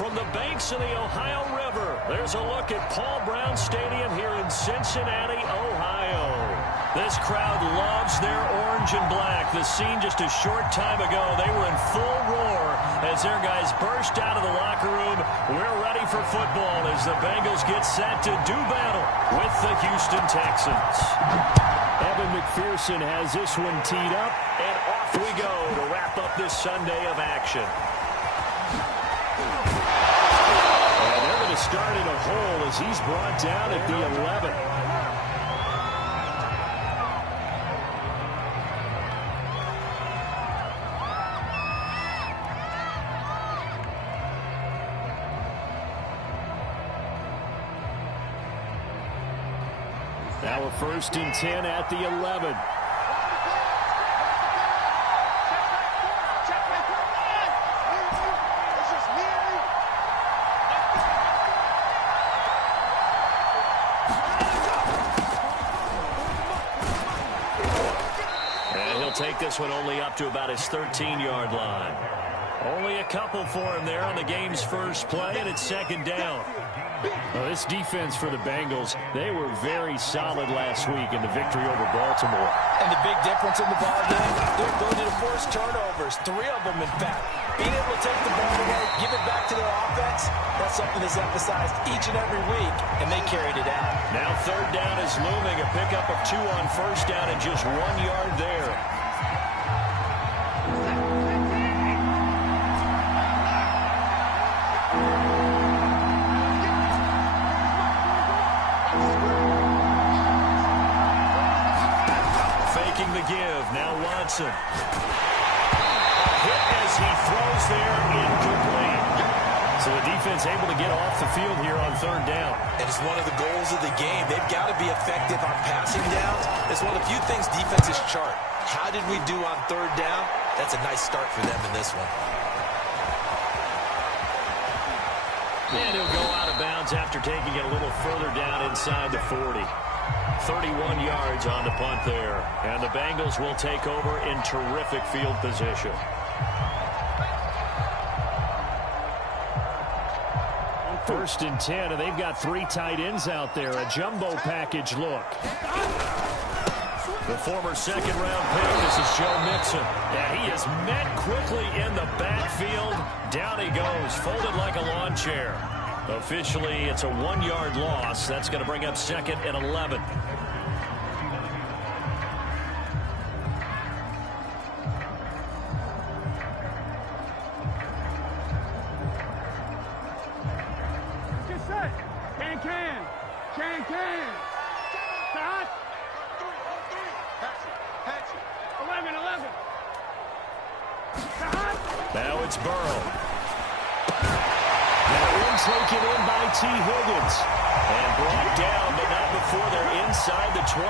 from the banks of the Ohio River, there's a look at Paul Brown Stadium here in Cincinnati, Ohio. This crowd loves their orange and black. The scene just a short time ago, they were in full roar as their guys burst out of the locker room. We're ready for football as the Bengals get set to do battle with the Houston Texans. Evan McPherson has this one teed up, and off we go to wrap up this Sunday of action. And they're going to start in a hole as he's brought down at the 11. Now a 1st and 10 at the 11. And he'll take this one only up to about his 13-yard line. Only a couple for him there on the game's first play, and it's 2nd down. Well, this defense for the Bengals, they were very solid last week in the victory over Baltimore. And the big difference in the ball game, their ability to force turnovers, 3 of them in fact. Being able to take the ball away, give it back to their offense, that's something that's emphasized each and every week, and they carried it out. Now 3rd down is looming, a pickup of 2 on 1st down and just 1 yard there. The give. Now Watson. A hit as he throws there, incomplete. So the defense able to get off the field here on 3rd down. And it's one of the goals of the game. They've got to be effective on passing downs. It's one of the few things defenses chart. How did we do on 3rd down? That's a nice start for them in this one. And he'll go out of bounds after taking it a little further down inside the 40. 31 yards on the punt there. And the Bengals will take over in terrific field position. First and 10, and they've got 3 tight ends out there. A jumbo package look. The former 2nd-round pick, this is Joe Mixon. And he is met quickly in the backfield. Down he goes, folded like a lawn chair. Officially, it's a 1-yard loss. That's going to bring up 2nd and 11. Can. Stop. 11. Now it's Burrow. Now taken in by T. Higgins. And brought down, but not before they're inside the 25.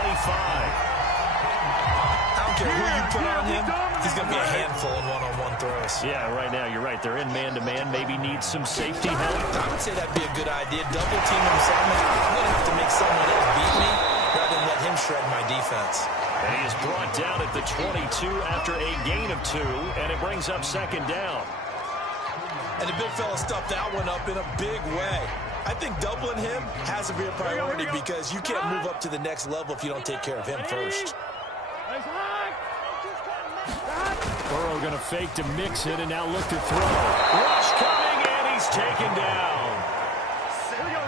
I don't care who you put on him. He's going to be a handful in one-on-one throws. Yeah, right now you're right. They're in man-to-man. Maybe needs some safety help. I would say that'd be a good idea. Double team him somehow. I'm going to have to make someone else beat me rather than let him shred my defense. And he is brought down at the 22 after a gain of 2, and it brings up 2nd down. And the big fella stuffed that one up in a big way. I think doubling him has to be a priority because you can't move up to the next level if you don't take care of him first. Burrow going to fake to mix it and now look to throw. Rush coming, and he's taken down.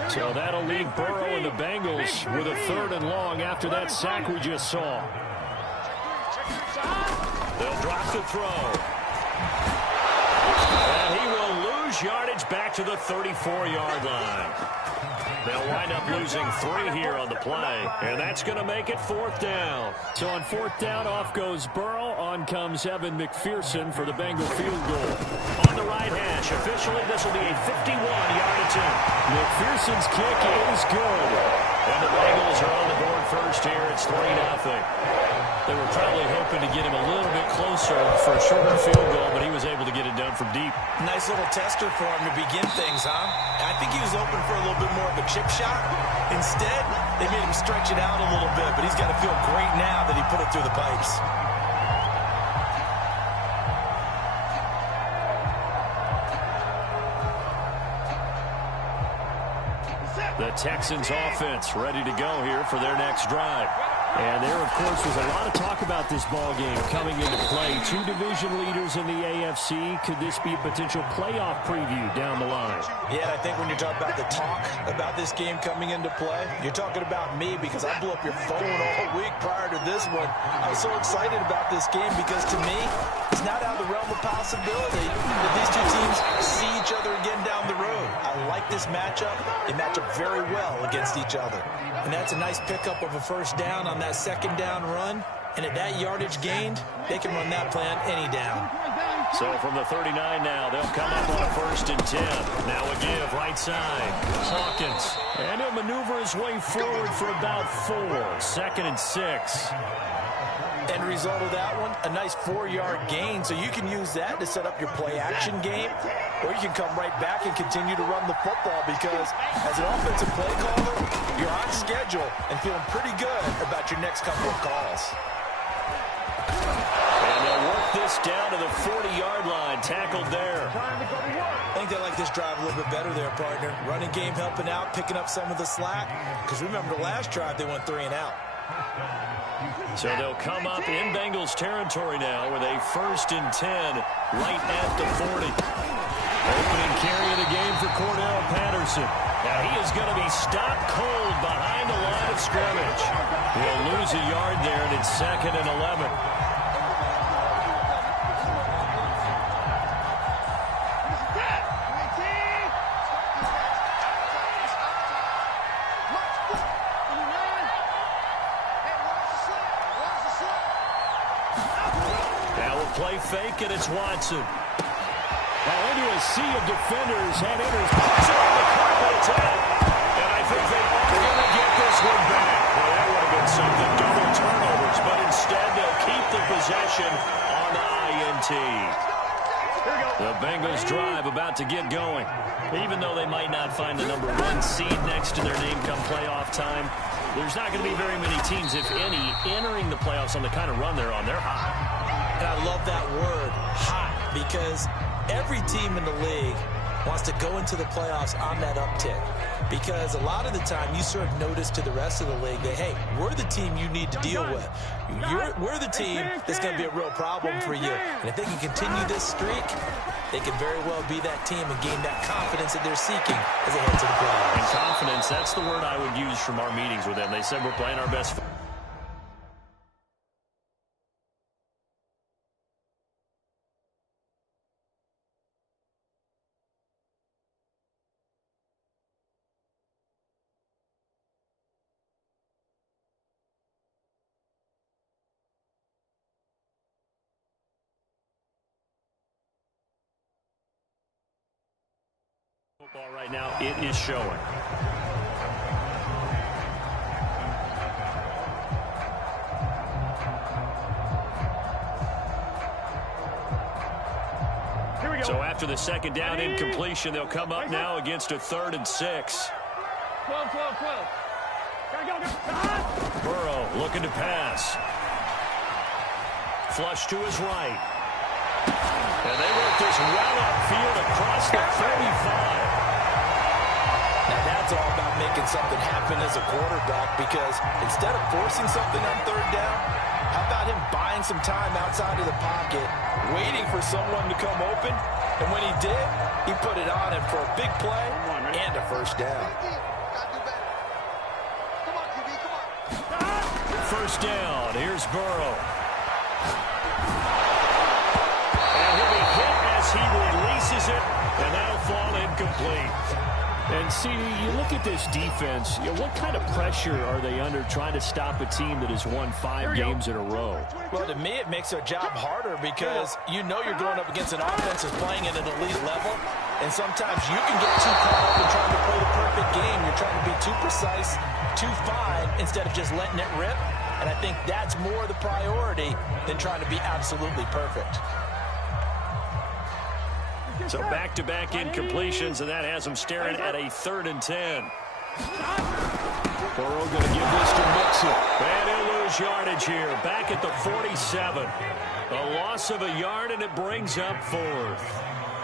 So that'll leave Burrow and the Bengals with a 3rd and long after that sack we just saw. They'll drop the throw. And he will lose yardage back to the 34-yard line. They'll wind up losing 3 here on the play, and that's going to make it 4th down. So on 4th down, off goes Burrow. On comes Evan McPherson for the Bengal field goal. On the right hash, officially this will be a 51-yard attempt. McPherson's kick is good. And the Bengals are on the board first here. It's 3-0. They were probably hoping to get him a little bit closer for a shorter field goal, but he was able to get it done from deep. Nice little tester for him to begin things, huh? I think he was open for a little bit more of a chip shot. Instead, they made him stretch it out a little bit, but he's got to feel great now that he put it through the pipes. The Texans offense ready to go here for their next drive. And there, of course, was a lot of talk about this ball game coming into play. Two division leaders in the AFC. Could this be a potential playoff preview down the line? Yeah, I think when you're talking about the talk about this game coming into play, you're talking about me because I blew up your phone all week prior to this one. I was so excited about this game because, to me, it's not out of the realm of possibility that these two teams see each other again down the road. I like this matchup. They match up very well against each other. And that's a nice pickup of a first down on that second down run. And at that yardage gained, they can run that play on any down. So from the 39 now, they'll come up on a 1st and 10. Now a give, right side. Hawkins. And he'll maneuver his way forward for about 4. 2nd and 6. End result of that one, a nice 4-yard gain. So you can use that to set up your play-action game, or you can come right back and continue to run the football because as an offensive play caller, you're on schedule and feeling pretty good about your next couple of calls. And they'll work this down to the 40-yard line, tackled there. I think they like this drive a little bit better there, partner. Running game helping out, picking up some of the slack. Because remember, the last drive, they went 3 and out. So they'll come up in Bengals territory now with a 1st and 10 right at the 40. Opening carry of the game for Cordell Patterson. Now he is going to be stopped cold behind the line of scrimmage. He'll lose a yard there, and it's 2nd and 11. Play fake, and it's Watson. Now into a sea of defenders, and enters. Puts it on the carpet, it's out. And I think they are going to get this one back. Well, that would have been something. Double turnovers, but instead they'll keep the possession on the INT. The Bengals drive about to get going. Even though they might not find the number 1 seed next to their name come playoff time, there's not going to be very many teams, if any, entering the playoffs on the kind of run they're on. They're hot. And I love that word, hot, because every team in the league wants to go into the playoffs on that uptick. Because a lot of the time you serve notice to the rest of the league that, hey, we're the team you need to deal with. We're the team that's going to be a real problem for you. And if they can continue this streak, they can very well be that team and gain that confidence that they're seeking as they head to the playoffs. And confidence, that's the word I would use from our meetings with them. They said we're playing our best. Football right now, it is showing. Here we go. So after the 2nd down incompletion, they'll come up now against a 3rd and 6. 12. Gotta go. Burrow looking to pass. Flush to his right. And they work this well upfield across the 35. Now that's all about making something happen as a quarterback, because instead of forcing something on 3rd down, how about him buying some time outside of the pocket, waiting for someone to come open, and when he did, he put it on him for a big play and a 1st down. 1st down, here's Burrow. He releases it, and that'll fall incomplete. And see, you look at this defense, what kind of pressure are they under trying to stop a team that has won 5 games in a row? Well, to me, it makes their job harder because you know you're going up against an offense that's playing at an elite level, and sometimes you can get too caught up in trying to play the perfect game. You're trying to be too precise, too fine, instead of just letting it rip. And I think that's more the priority than trying to be absolutely perfect. So back-to-back incompletions, and that has them staring at a 3rd and 10. Burrow going to give this to Mixon. And he'll lose yardage here, back at the 47. A loss of a yard, and it brings up 4th.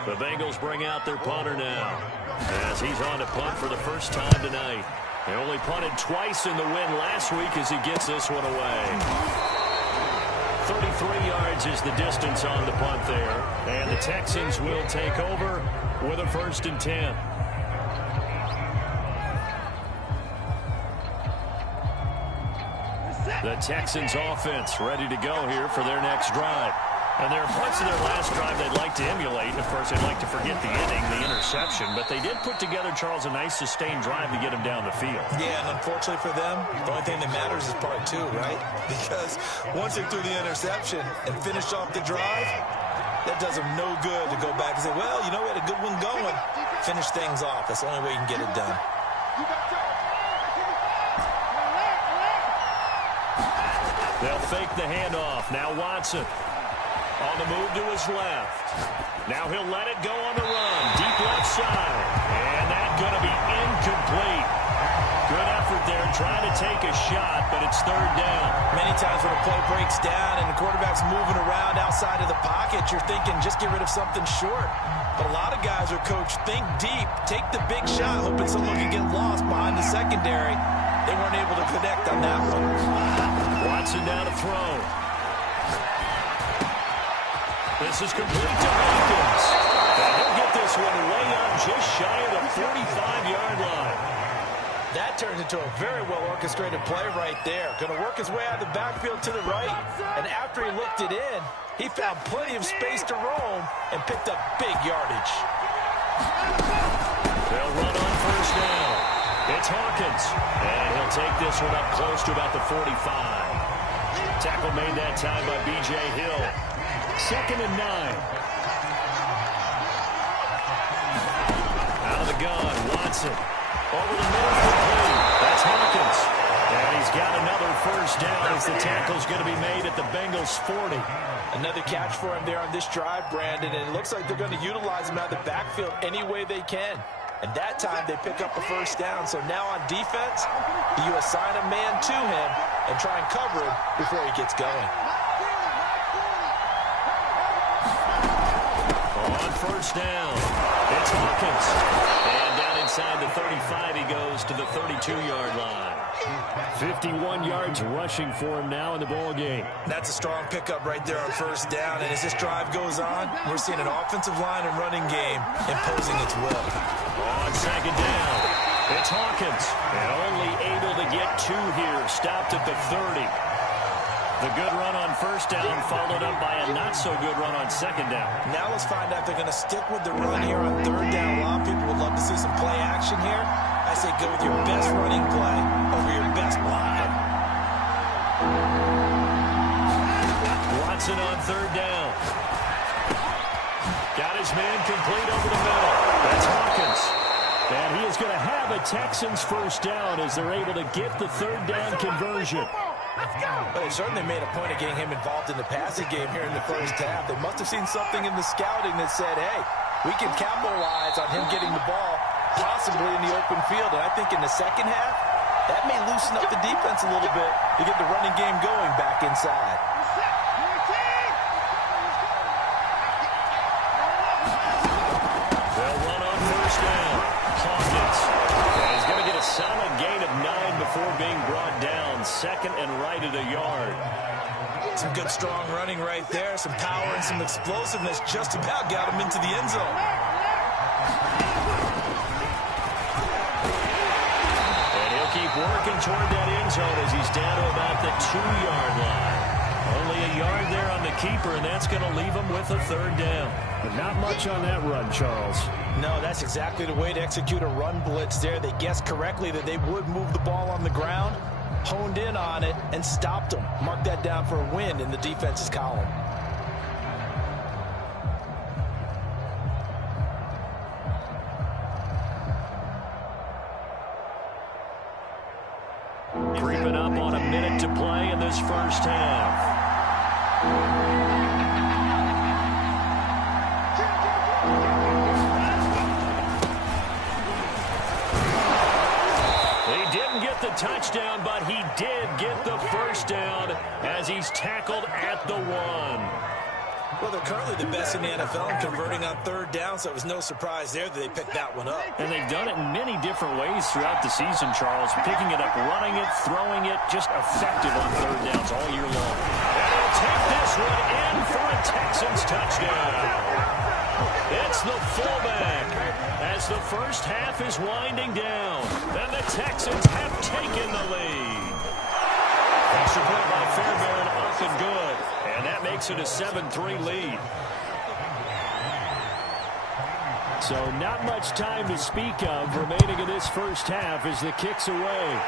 The Bengals bring out their punter now, as he's on to punt for the first time tonight. They only punted twice in the win last week as he gets this one away. 33 yards is the distance on the punt there. And the Texans will take over with a 1st and 10. The Texans offense ready to go here for their next drive. And there are parts of their last drive they'd like to emulate. And, of course, they'd like to forget the inning, the interception. But they did put together, Charles, a nice sustained drive to get him down the field. Yeah, and unfortunately for them, the only thing that matters is part 2, right? Because once they threw the interception and finished off the drive, that does them no good to go back and say, well, you know, we had a good one going. Finish things off. That's the only way you can get it done. They'll fake the handoff. Now Watson on the move to his left. Now he'll let it go on the run. Deep left side. And that's going to be incomplete. Good effort there trying to take a shot, but it's 3rd down. Many times when a play breaks down and the quarterback's moving around outside of the pocket, you're thinking just get rid of something short. But a lot of guys are coached, think deep, take the big shot, hoping someone can get lost behind the secondary. They weren't able to connect on that one. Watson down to throw. This is complete to Hawkins. And he'll get this one way up just shy of the 45-yard line. That turns into a very well-orchestrated play right there. Going to work his way out of the backfield to the right, and after he looked it in, he found plenty of space to roam and picked up big yardage. They'll run on 1st down. It's Hawkins, and he'll take this one up close to about the 45. Tackle made that time by B.J. Hill. 2nd and 9. Out of the gun, Watson. Over the middle, complete. That's Hawkins. And he's got another 1st down as the tackle's going to be made at the Bengals' 40. Another catch for him there on this drive, Brandon, and it looks like they're going to utilize him out of the backfield any way they can. And that time they pick up a 1st down. So now on defense, you assign a man to him and try and cover him before he gets going. On 1st down, it's Hawkins. And down inside the 35, he goes to the 32-yard line. 51 yards rushing for him now in the ball game. That's a strong pickup right there on 1st down. And as this drive goes on, we're seeing an offensive line and running game imposing its will. On 2nd down, it's Hawkins. And only able to get 2 here. Stopped at the 30. The good run on 1st down followed up by a not-so-good run on 2nd down. Now let's find out if they're going to stick with the run here on 3rd down. A lot of people would love to see some play action here. I say go with your best running play over your best line. Watson on 3rd down. Got his man complete over the middle. That's Hawkins. And he is going to have a Texans 1st down as they're able to get the 3rd down conversion. But they certainly made a point of getting him involved in the passing game here in the 1st half. They must have seen something in the scouting that said, hey, we can capitalize on him getting the ball possibly in the open field. And I think in the 2nd half, that may loosen up the defense a little bit to get the running game going back inside. They'll run on 1st down. Hawkins. And he's going to get a solid gain of 9 before being brought down. 2nd and right at a yard. Some good strong running right there. Some power and some explosiveness just about got him into the end zone. And he'll keep working toward that end zone as he's down to about the 2-yard line. Only a yard there on the keeper, and that's going to leave him with a 3rd down. But not much on that run, Charles. No, that's exactly the way to execute a run blitz there. They guessed correctly that they would move the ball on the ground, honed in on it, and stopped them. Mark that down for a win in the defense's column. Creeping up on a minute to play in this 1st half. The touchdown, but he did get the 1st down as he's tackled at the 1. Well, they're currently the best in the NFL in converting on third down, so it was no surprise there that they picked that one up. And they've done it in many different ways throughout the season, Charles. Picking it up, running it, throwing it, just effective on third downs all year long. And he'll take this one in for a Texans touchdown. It's the fullback as the first half is winding down. And the Texans have taken the lead. Extra point by Fairbairn, up and good. And that makes it a 7-3 lead. So not much time to speak of remaining in this first half as the kick's away.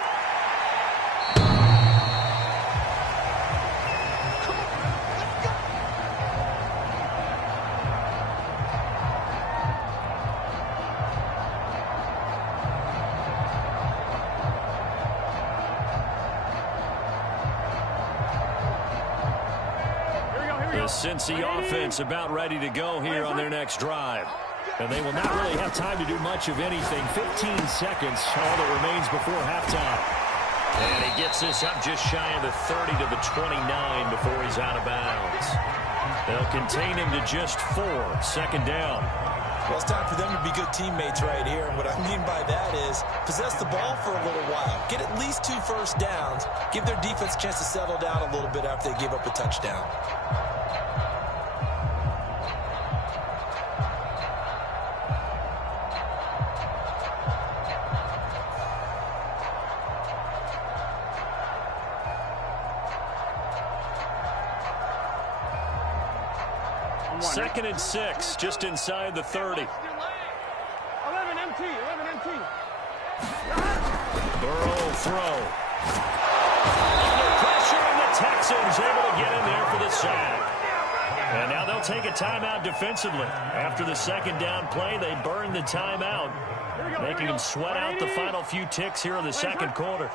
The Cincy offense about ready to go here on their next drive. And they will not really have time to do much of anything. 15 seconds, all that remains before halftime. And he gets this up just shy of the 30 to the 29 before he's out of bounds. They'll contain him to just 4. Second down. Well, it's time for them to be good teammates right here. And what I mean by that is possess the ball for a little while. Get at least 2 first downs. Give their defense a chance to settle down a little bit after they give up a touchdown. Second and 6, just inside the 30. 11 MT. Burrow throw. Under pressure, and the Texans able to get in there for the sack. And now they'll take a timeout defensively. After the second down play, they burn the timeout, making them sweat out the final few ticks here in the second quarter.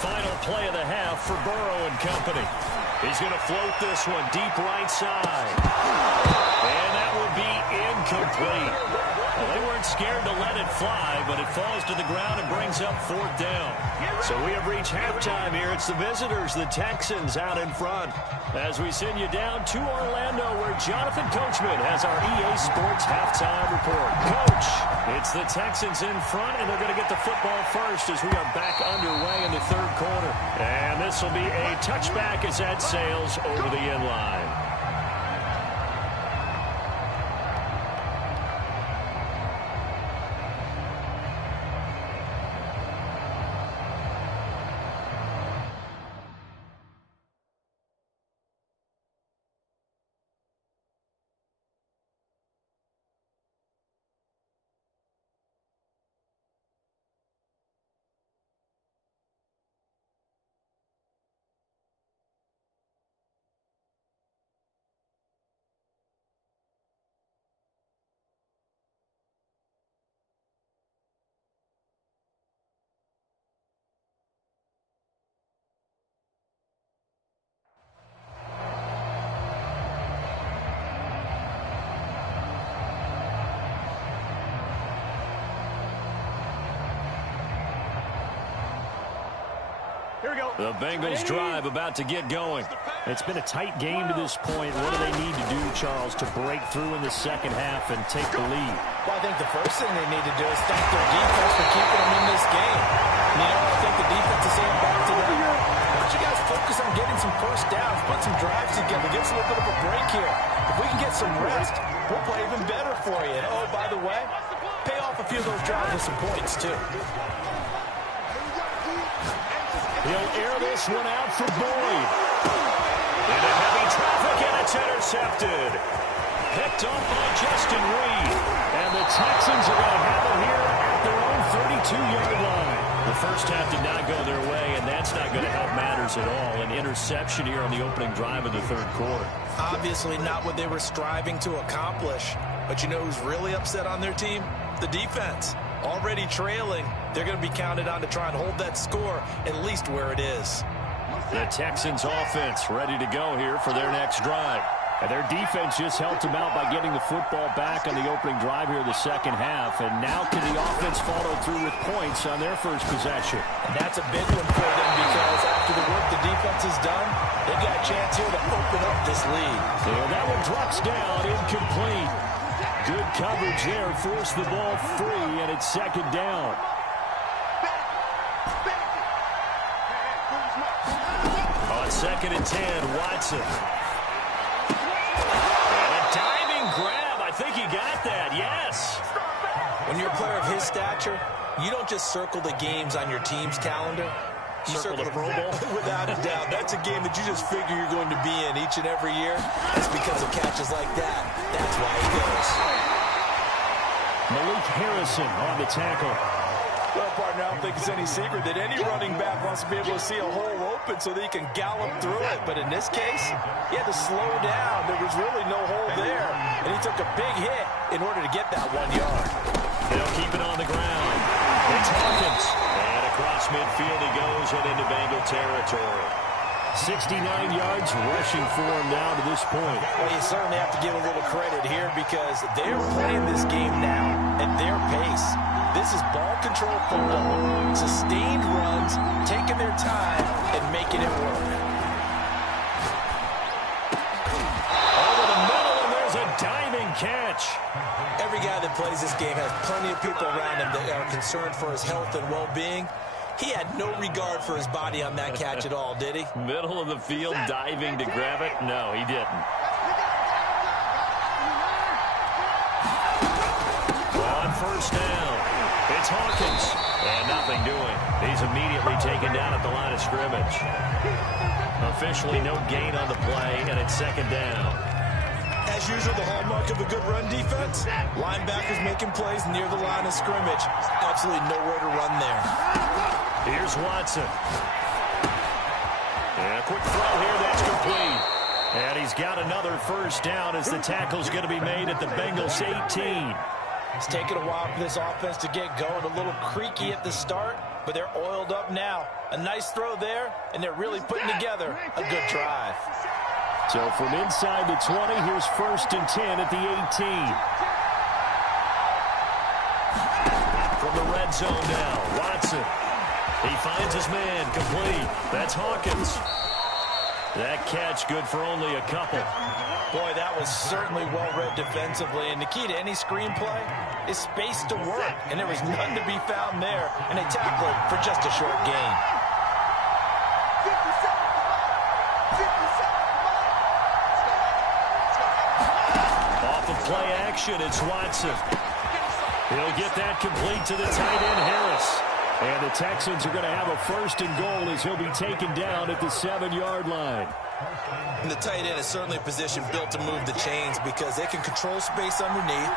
Final play of the half for Burrow and company. He's going to float this one deep right side. And that will be incomplete. Well, they weren't scared to let it fly, but it falls to the ground and brings up 4th down. So we have reached halftime here. It's the visitors, the Texans, out in front. As we send you down to Orlando, where Jonathan Coachman has our EA Sports halftime report. Coach, it's the Texans in front, and they're going to get the football first as we are back underway in the third quarter. And this will be a touchback as that sails over the end line. The Bengals drive about to get going. It's been a tight game to this point. What do they need to do, Charles, to break through in the second half and take the lead? Well, I think the first thing they need to do is thank their defense for keeping them in this game. You know, I think the defense is saying back to them, why don't you guys focus on getting some first downs, put some drives together, give us a little bit of a break here. If we can get some rest, we'll play even better for you. And, oh, by the way, pay off a few of those drives with some points, too. He'll air this one out for Boyd. Into heavy traffic, and it's intercepted. Picked off by Justin Reed. And the Texans are going to have it here at their own 32-yard line. The first half did not go their way, and that's not going to help matters at all. An interception here on the opening drive of the third quarter. Obviously not what they were striving to accomplish. But you know who's really upset on their team? The defense. Already trailing, they're going to be counted on to try and hold that score at least where it is. The Texans offense ready to go here for their next drive. And their defense just helped them out by getting the football back on the opening drive here in the second half. And now can the offense follow through with points on their first possession? And that's a big one for them because after the work the defense has done, they've got a chance here to open up this lead. And that one drops down, incomplete. Good coverage there, forced the ball free, and it's second down. On 2nd and 10, Watson. Grab. I think he got that. Yes. When you're a player of his stature, you don't just circle the games on your team's calendar. You circle the Pro Bowl. Without a doubt. That's a game that you just figure you're going to be in each and every year. It's because of catches like that. That's why he goes. Malik Harrison on the tackle. Well, partner, I don't think it's any secret that any running back wants to be able to see a hole open so that he can gallop through it. But in this case, he had to slow down. There was really no hole there. And he took a big hit in order to get that 1 yard. They'll keep it on the ground. It's Hawkins. And across midfield he goes and into Bengal territory. 69 yards rushing for him now to this point. Well, you certainly have to give a little credit here because they're playing this game now at their pace. This is ball control football. Sustained runs, taking their time, and making it work. Over the middle, and there's a diving catch. Every guy that plays this game has plenty of people around him that are concerned for his health and well-being. He had no regard for his body on that catch at all, did he? Middle of the field, diving to grab it? No, he didn't. On first down, it's Hawkins. And nothing doing. He's immediately taken down at the line of scrimmage. Officially no gain on the play, and it's second down. As usual, the hallmark of a good run defense, linebackers making plays near the line of scrimmage. Absolutely nowhere to run there. Here's Watson. And a quick throw here, that's complete. And he's got another first down as the tackle's going to be made at the Bengals 18. It's taken a while for this offense to get going. A little creaky at the start, but they're oiled up now. A nice throw there, and they're really putting together a good drive. So from inside the 20, here's 1st and 10 at the 18. From the red zone now, Watson. He finds his man, complete. That's Hawkins. That catch good for only a couple. Boy, that was certainly well-read defensively. And the key to any screenplay is space to work. And there was none to be found there. And they tackled for just a short gain. Off of play action, it's Watson. He'll get that complete to the tight end, Harris. And the Texans are going to have a 1st and goal as he'll be taken down at the 7-yard line. And the tight end is certainly a position built to move the chains because they can control space underneath.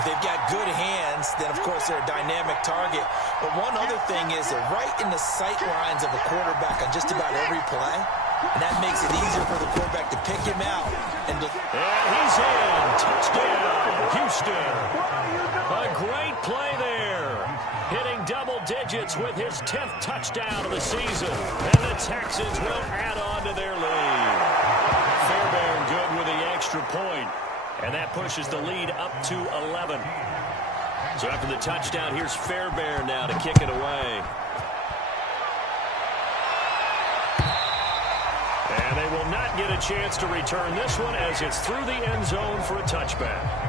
If they've got good hands, then, of course, they're a dynamic target. But one other thing is they're right in the sight lines of a quarterback on just about every play. And that makes it easier for the quarterback to pick him out. And he's in. Touchdown, Houston. A great play there. Hitting double digits with his 10th touchdown of the season. And the Texans will add on to their lead. Fairbairn good with the extra point. And that pushes the lead up to 11. So after the touchdown, here's Fairbairn now to kick it away. And they will not get a chance to return this one as it's through the end zone for a touchback.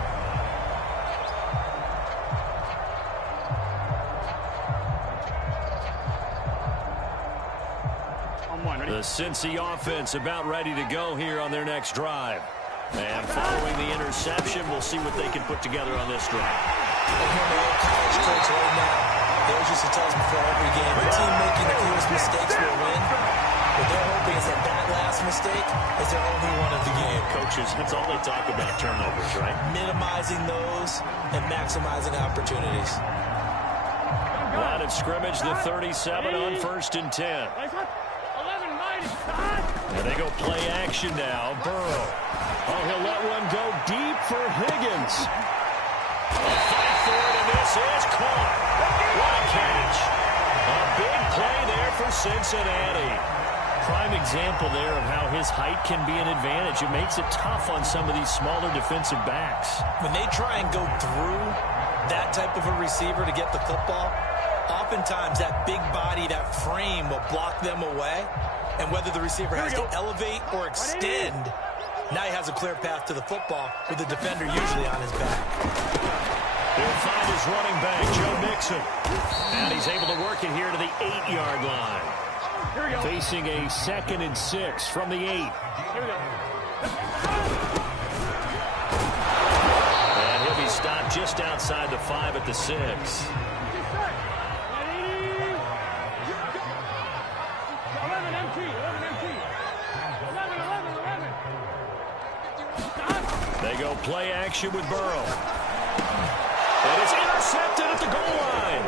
The Cincy offense about ready to go here on their next drive. And following the interception, we'll see what they can put together on this drive. College coach right now, there's just a test before every game. The team making the fewest mistakes will win. What they're hoping is that last mistake is their only one of the game. Coaches, that's all they talk about, turnovers, right? Minimizing those and maximizing opportunities. Line of scrimmage, the 37 on 1st and 10. And they go play action now. Burrow. Oh, he'll let one go deep for Higgins. A fight for it, and this is caught. What a catch. A big play there for Cincinnati. Prime example there of how his height can be an advantage. It makes it tough on some of these smaller defensive backs. When they try and go through that type of a receiver to get the football, oftentimes that big body, that frame will block them away. And whether the receiver has to elevate or extend, now he has a clear path to the football with the defender usually on his back. He'll find his running back, Joe Mixon. And he's able to work it here to the 8-yard line. Facing a 2nd and 6 from the 8. Here we go. And he'll be stopped just outside the 5 at the 6. 11 MT. 11. They go play action with Burrow. And it's intercepted at the goal line.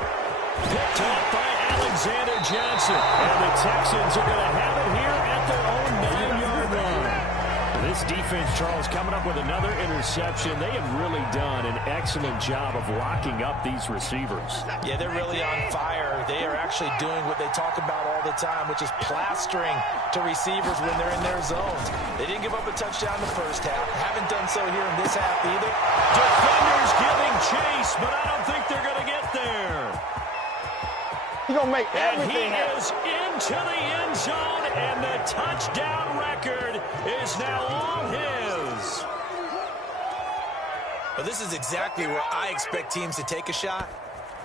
Picked off by Alexander Johnson. And the Texans are going to have it here at their own 9-yard line. This defense, Charles, coming up with another interception. They have really done an excellent job of locking up these receivers. Yeah, they're really on fire. They are actually doing what they talk about all the time, which is plastering to receivers when they're in their zones. They didn't give up a touchdown in the first half. Haven't done so here in this half either. Defenders giving chase, but I don't think they're going to get there. He's going to make And he everything happen. is into the end zone, and the touchdown record is now all his. Well, this is exactly where I expect teams to take a shot.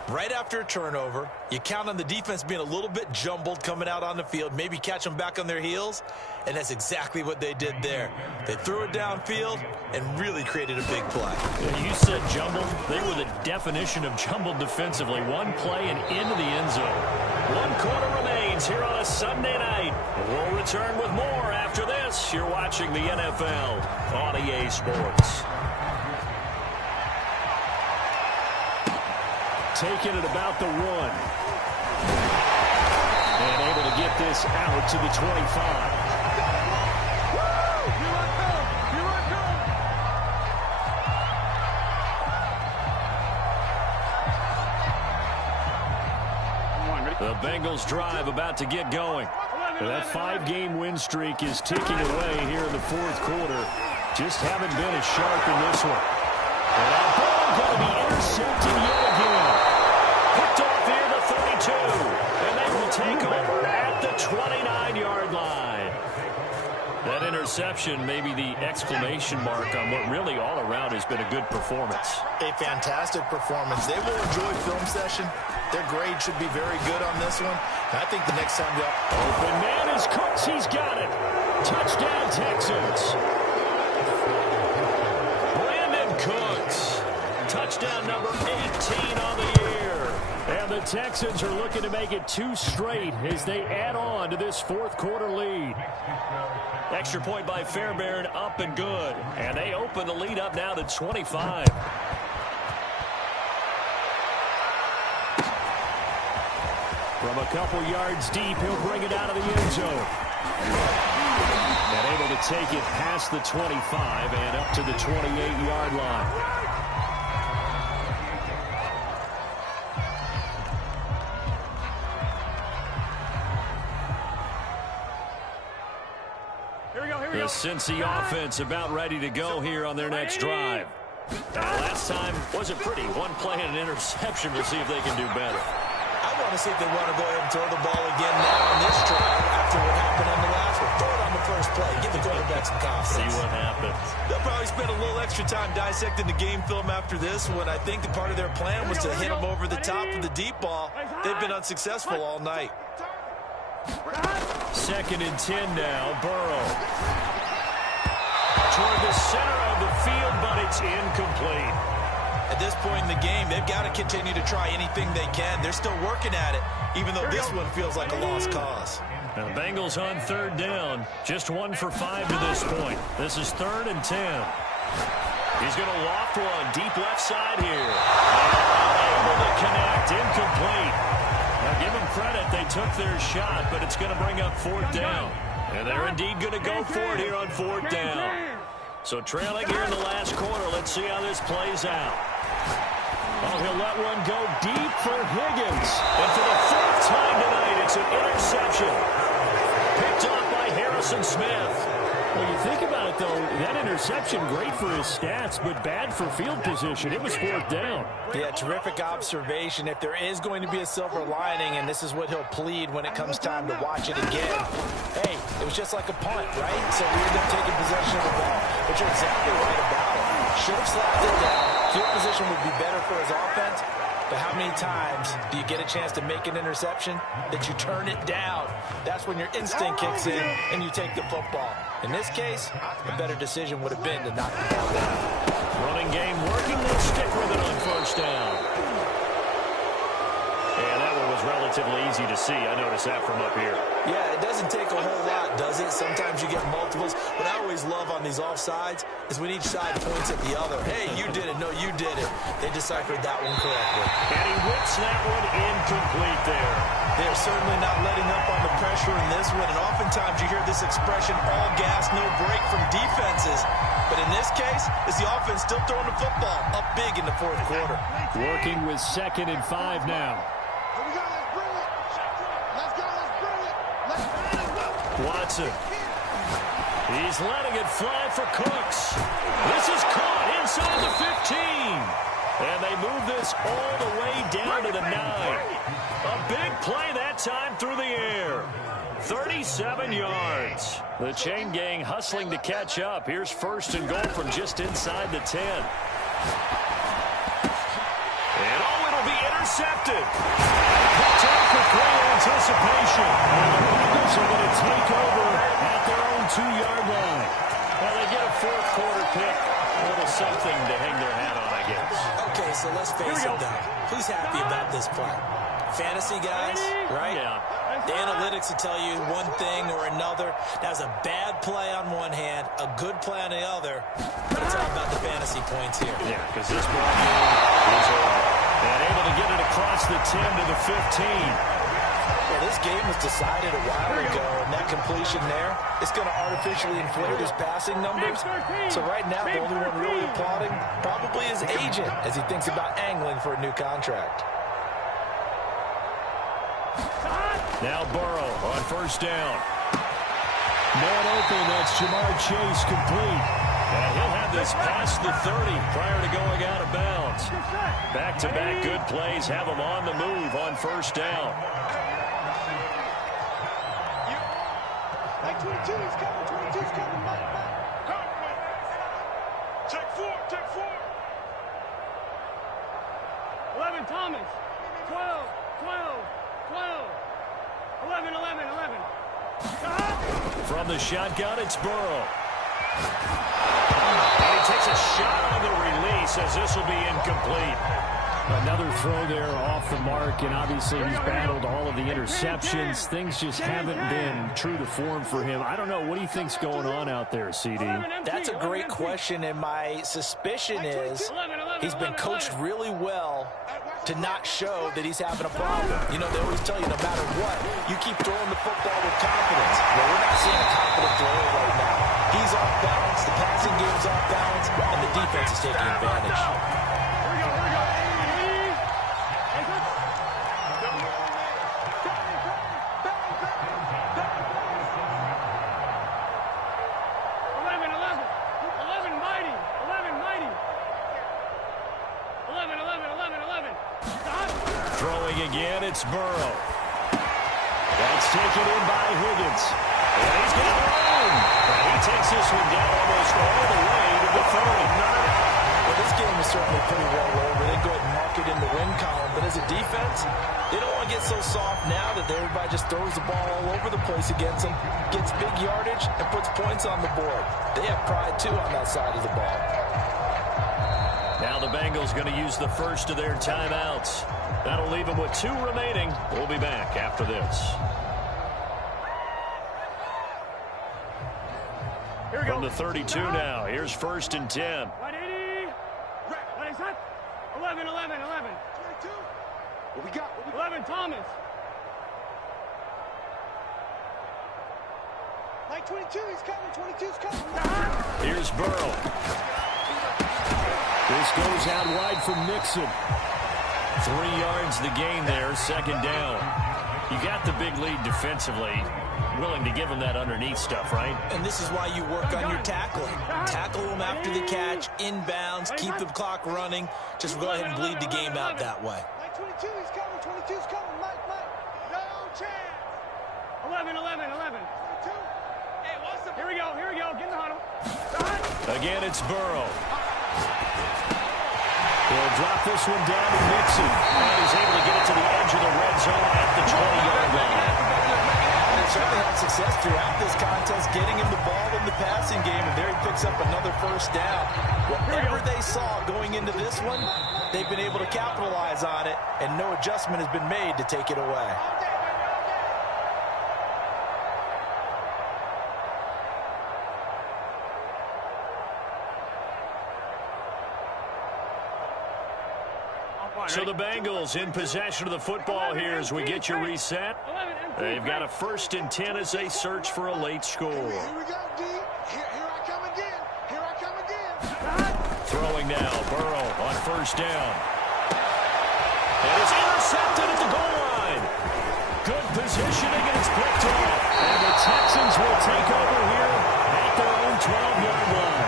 Right after a turnover, you count on the defense being a little bit jumbled coming out on the field, maybe catch them back on their heels, and that's exactly what they did there. They threw it downfield and really created a big play. You said jumbled. They were the definition of jumbled defensively. One play and into the end zone. 1 quarter remains here on a Sunday night. We'll return with more after this. You're watching the NFL on EA Sports. Taking it about the 1. And able to get this out to the 25. The Bengals drive about to get going. That 5-game win streak is ticking away here in the 4th quarter. Just haven't been as sharp in this one. And that ball going to be intercepted yet again. Picked off here the 32. And they will take over at the 29-yard line. That interception may be the exclamation mark on what really all around has been a good performance. A fantastic performance. They will enjoy film session. Their grade should be very good on this one. And I think the next time they'll... Open man is Cooks. He's got it. Touchdown, Texans. Brandon Cooks. Touchdown number 18 on the year. And the Texans are looking to make it 2 straight as they add on to this 4th quarter lead. Extra point by Fairbairn, up and good. And they open the lead up now to 25. From a couple yards deep, he'll bring it out of the end zone. And able to take it past the 25 and up to the 28-yard line. The Cincy offense about ready to go here on their next drive. Last time wasn't pretty. One play and an interception. We'll see if they can do better. I want to see if they want to go ahead and throw the ball again now in this drive after what happened on the last one. Throw it on the first play. Give the quarterback some confidence. See what happens. They'll probably spend a little extra time dissecting the game film after this one. I think the part of their plan was to hit them over the top of the deep ball. They've been unsuccessful all night. 2nd and 10 now. Burrow. Toward the center of the field, but it's incomplete. At this point in the game, they've got to continue to try anything they can. They're still working at it, even though this one feels like a lost cause. Now the Bengals on 3rd down. Just 1 for 5 to this point. This is 3rd and 10. He's going to loft one deep left side here. Unable to connect. Incomplete. Now give them credit. They took their shot, but it's going to bring up 4th down. And they're indeed going to go for it here on 4th down. So trailing here in the last quarter. Let's see how this plays out. Oh, he'll let one go deep for Higgins. And for the 4th time tonight, it's an interception. Picked up Wilson Smith. Well, you think about it, though, that interception, great for his stats, but bad for field position. It was fourth down. Yeah, terrific observation. If there is going to be a silver lining, and this is what he'll plead when it comes time to watch it again, hey, it was just like a punt, right? So we ended up taking possession of the ball. But you're exactly right about it. Should have slapped it down. Field position would be better for his offense. But how many times do you get a chance to make an interception that you turn it down? That's when your instinct kicks in and you take the football. In this case, a better decision would have been to knock the ball down. Running game working. They'll stick with it on first down. And that one was relatively easy to see. I noticed that from up here. Yeah, it doesn't take a whole lot, does it? Sometimes you get multiples. What I always love on these offsides is when each side points at the other. Hey, you did it. No, you did it. They deciphered that one correctly. And he whips that one incomplete there. They're certainly not letting up on the pressure in this one. And oftentimes you hear this expression, all gas, no break from defenses. But in this case, it's the offense still throwing the football up big in the fourth quarter. Working with 2nd and 5 now. Watson. He's letting it fly for Cooks. This is caught inside the 15. And they move this all the way down to the 9. A big play that time through the air. 37 yards. The chain gang hustling to catch up. Here's 1st and goal from just inside the 10. And it'll be intercepted. Picked up for great anticipation. And the Bengals are going to take over at their own 2-yard line. Well, they get a fourth quarter pick. A little something to hang their hat on, I guess. Okay, so let's face it, though. Who's happy about this play? Fantasy guys, right? Yeah. The analytics will tell you one thing or another. That's a bad play on one hand, a good play on the other, but it's all about the fantasy points here. Yeah, because this ball game is over. And able to get it across the 10 to the 15. Well, this game was decided a while ago, and that completion there is going to artificially inflate his passing numbers. So right now, the only one really applauding probably his agent as he thinks about angling for a new contract. Now Burrow on first down. Man open, that's Jamar Chase complete. And he'll have this past the 30 prior to going out of bounds. Back-to-back good plays have him on the move on first down. Like 22, he's coming, 22's coming. Check 4. 11, Thomas. 12. 11. From the shotgun, it's Burrow. And he takes a shot on the release as this will be incomplete. Another throw there off the mark, and obviously he's battled all of the interceptions. Things just haven't been true to form for him. I don't know. What do you think's going on out there, CD? That's a great question, and my suspicion is he's been coached really well to not show that he's having a problem. You know, they always tell you no matter what, you keep throwing the football with confidence. Well, we're not seeing a confident thrower right now. He's off balance, the passing game's off balance, and the defense is taking advantage. Again, it's Burrow. That's taken in by Higgins. And he's going to run. And he takes this one down almost all the way to the 30. Well, this game is certainly pretty well over. They go ahead and mark it in the win column. But as a defense, they don't want to get so soft now that everybody just throws the ball all over the place against them, gets big yardage, and puts points on the board. They have pride, too, on that side of the ball. Now the Bengals going to use the first of their timeouts. That'll leave them with 2 remaining. We'll be back after this. From the 32 now, here's 1st and 10. 11. 22. What we got? 11, Thomas. Like 22, he's coming. 22's coming. Here's Burrow. This goes out wide from Nixon. 3 yards the gain there, 2nd down. You got the big lead defensively. willing to give him that underneath stuff, right? And this is why you work on your tackling. Tackle them after the catch, inbounds, keep the clock running. Just go ahead and bleed the game out that way. 22, he's coming. 22's coming. Mike. No chance. 11. 22. Hey, what's the... Here we go. Get in the huddle. Again, it's Burrow. He'll drop this one down to Mixon. And he's able to get it to the edge of the red zone at the 20-yard line. They've certainly had success throughout this contest, getting him the ball in the passing game, and there he picks up another first down. Whatever they saw going into this one, they've been able to capitalize on it, and no adjustment has been made to take it away. So the Bengals in possession of the football here as we get you reset. They've got a 1st and 10 as they search for a late score. Here we go, D. Here I come again. Throwing now, Burrow on 1st down. And it's intercepted at the goal line. Good positioning, and it's picked off. And the Texans will take over here at their own 12-yard line.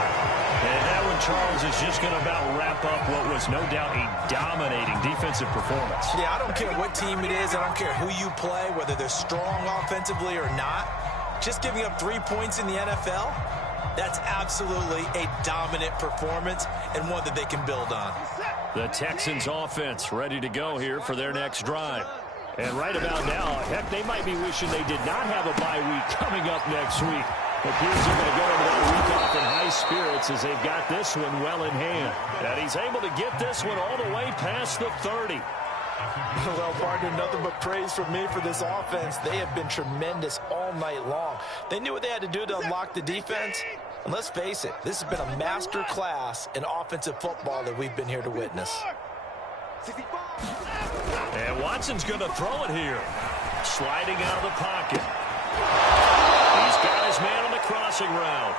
And that one, Charles, is just going to about wrap up what was no doubt a dominating defensive performance. Yeah, I don't care what team it is. I don't care who you play, whether they're strong offensively or not. Just giving up 3 points in the NFL, that's absolutely a dominant performance and one that they can build on. The Texans offense ready to go here for their next drive. And right about now, heck, they might be wishing they did not have a bye week coming up next week. It appears they're going to go into that week off in high spirits as they've got this one well in hand. And he's able to get this one all the way past the 30. Well, partner, nothing but praise from me for this offense. They have been tremendous all night long. They knew what they had to do to unlock the defense. And let's face it, this has been a master class in offensive football that we've been here to witness. And Watson's going to throw it here. Sliding out of the pocket. He's got his man on the crossing route.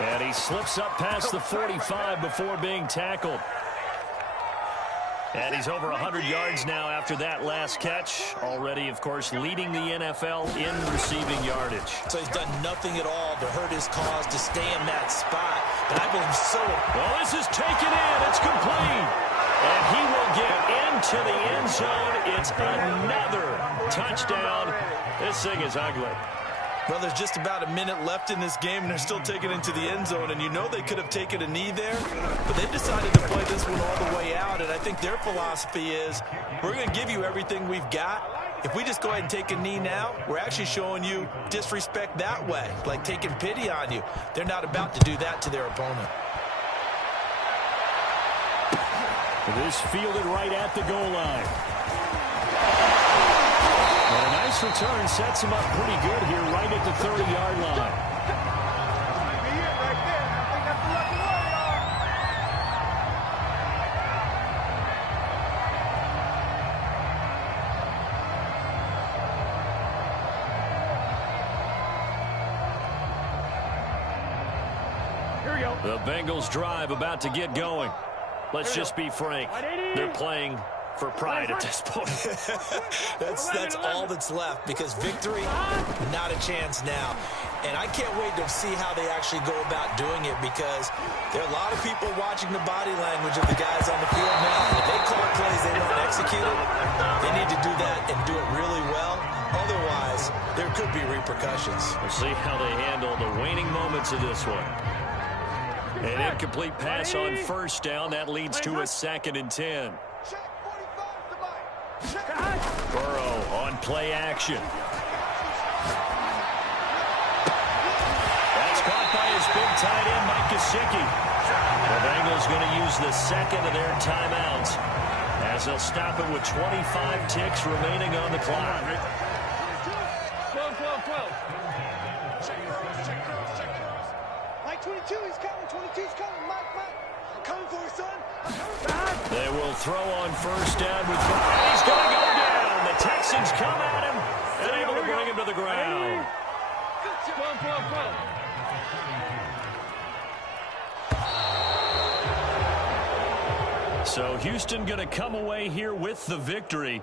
And he slips up past the 45 before being tackled. And he's over 100 yards now after that last catch. Already, of course, leading the NFL in receiving yardage. So he's done nothing at all to hurt his cause, to stay in that spot. But I believe so. Well, this is taken in. It's complete. And he will get into the end zone. It's another touchdown. This thing is ugly. Well, there's just about a minute left in this game, and they're still taking it into the end zone. And you know they could have taken a knee there, but they decided to play this one all the way out. And I think their philosophy is, we're going to give you everything we've got. If we just go ahead and take a knee now, we're actually showing you disrespect that way, like taking pity on you. They're not about to do that to their opponent. This fielded right at the goal line. And a nice return sets him up pretty good here right at the 30-yard line. Here we go. The Bengals drive about to get going. Let's just be frank. They're playing for pride at this point. That's all that's left, because victory, not a chance now. And I can't wait to see how they actually go about doing it, because there are a lot of people watching the body language of the guys on the field now. If they call plays, they don't execute it. They need to do that and do it really well. Otherwise, there could be repercussions. We'll see how they handle the waning moments of this one. An incomplete pass on first down. That leads to a 2nd and 10. Burrow on play action. That's caught by his big tight end, Mike Gesicki. The Bengals going to use the second of their timeouts as they'll stop it with 25 ticks remaining on the clock. 12. Mike 22, he's coming. 22's coming. Mike. I'm coming for you, son. They will throw on first down with and he's going to go down. The Texans come at him and able to bring him to the ground. 12. So Houston going to come away here with the victory.